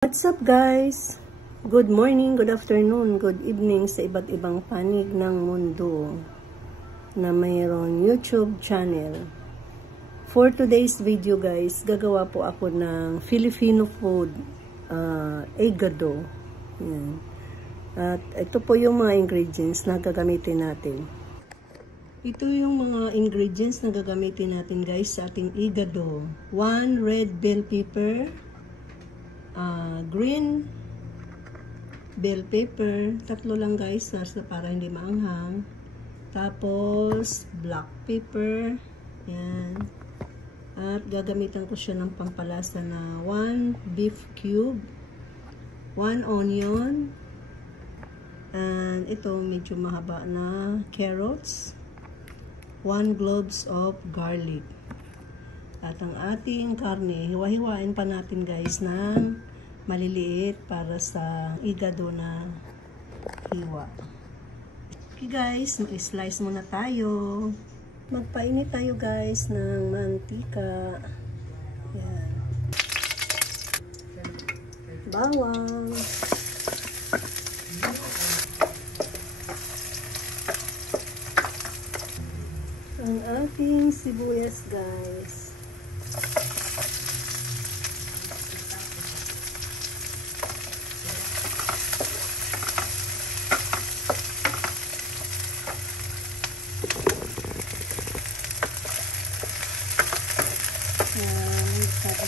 What's up guys? Good morning, good afternoon, good evening sa iba't ibang panig ng mundo na mayroon YouTube channel. For today's video guys, gagawa po ako ng Filipino food, igado. Yan. At ito po yung mga ingredients na gagamitin natin. Ito yung mga ingredients na gagamitin natin guys sa ating igado. 1 red bell pepper, green bell pepper, tatlo lang guys para hindi maanghang. Tapos black pepper, yan. At gagamitan ko siya ng pampalasa na 1 beef cube, 1 onion, and ito medyo mahaba na carrots, 1 cloves of garlic. At ang ating karne, hiwa-hiwain pa natin guys ng maliliit para sa igado na hiwa. Okay guys, mag-slice muna tayo. Magpainit tayo guys ng mantika. Yan. Bawang. Ang ating sibuyas guys.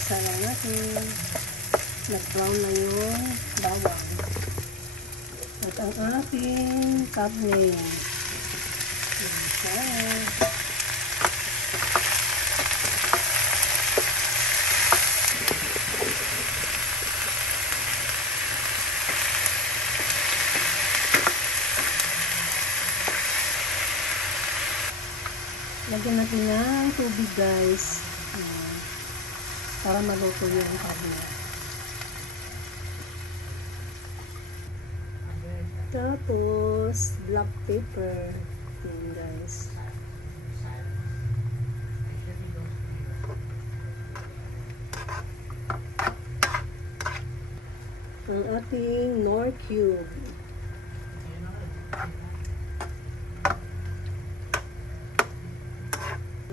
Isa lang natin. Nag-brown na yung bawang. At ang ating karne. Lagyan natin ng tubig guys. Para maluto yung karne. Tapos black pepper din guys. Ang ating nor cube.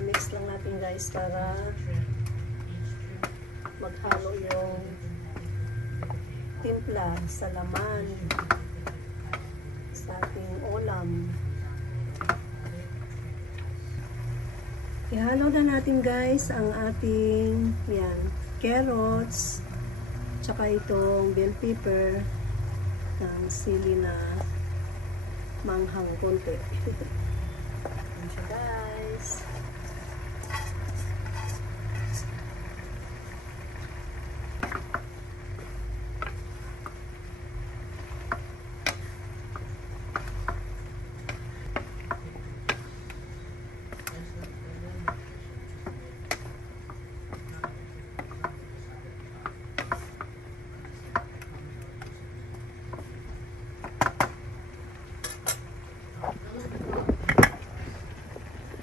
Mix lang natin guys para maghalo yung timpla sa laman sa ating ulam. Ihalo na natin guys ang ating carrots tsaka itong bell pepper ng sili na manghang konti. Yan siya guys.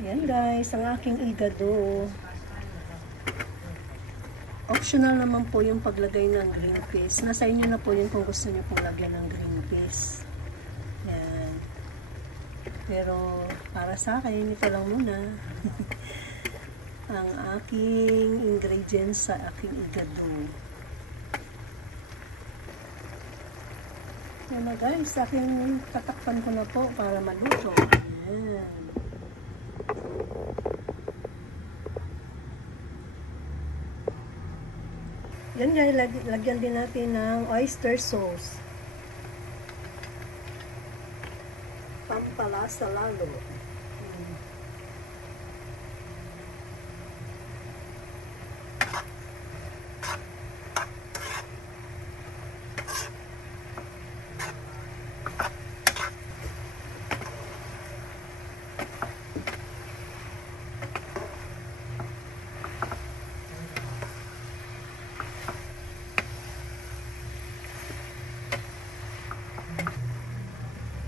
Yan guys, ang aking igado. Optional naman po yung paglagay ng green peas. Nasa inyo na po yun kung gusto nyo pong lagyan ng green peas. Yan. Pero para sa akin, ito lang muna. Ang aking ingredients sa aking igado. Yan na guys, aking tatakpan ko na po para maluto. Yan. Yan guys, lagyan din natin ng oyster sauce. Pampalasa lalo.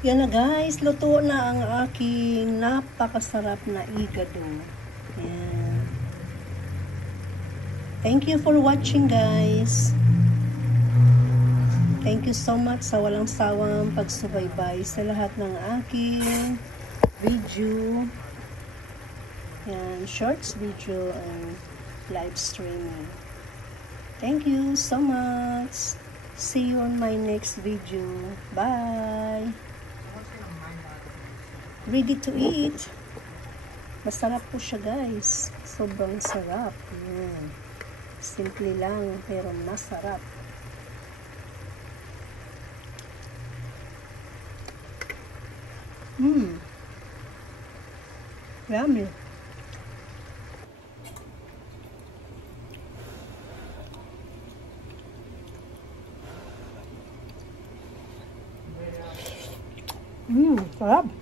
Yan na guys, luto na ang aking napakasarap na igado. Yan. Thank you for watching guys. Thank you so much sa walang sawang pagsubaybay sa lahat ng aking video. Yan, shorts video and live streaming. Thank you so much. See you on my next video. Bye. Ready to eat. Masarap po siya, guys. Sobrang sarap. Yan. Simple lang, pero masarap. Yummy. Sarap.